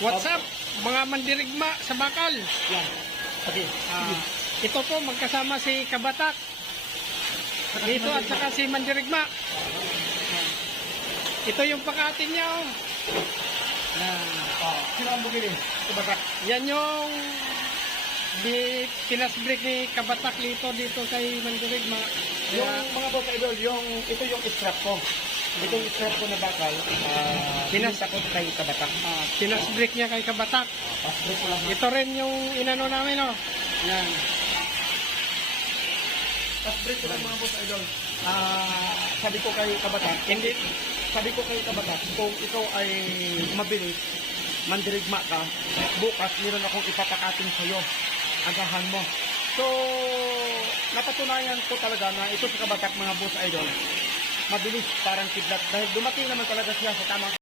What's up, mga mandirigma sa bakal? Yan. Okay. Ito po, magkasama si Kabatak. Dito at saka si mandirigma. Ito yung pakatin niya, oh. Sino ang bumili? Kabatak. Yan yung pinasbreak ni Kabatak dito kay mandirigma. Yung mga boss idol, ito yung strap ko. Ito yung strap ko na bakal. Pinasa ko kay Kabatak. Pinasbreak niya kay Kabatak. Pasbreak ko lang. Ito rin yung inano namin, oh. Yan. Pasbreak ko lang mga boss idol. Sabi ko kay Kabatak, sabi ko kay Kabatak, kung ikaw ay mabilis, mandirigma ka, bukas meron akong ipapakating sa'yo. Agahan mo. So, napatunayan ko talaga na ito sa Kabatak mga boss idol, mabilis parang kidlat. Dahil dumating naman talaga siya sa tamang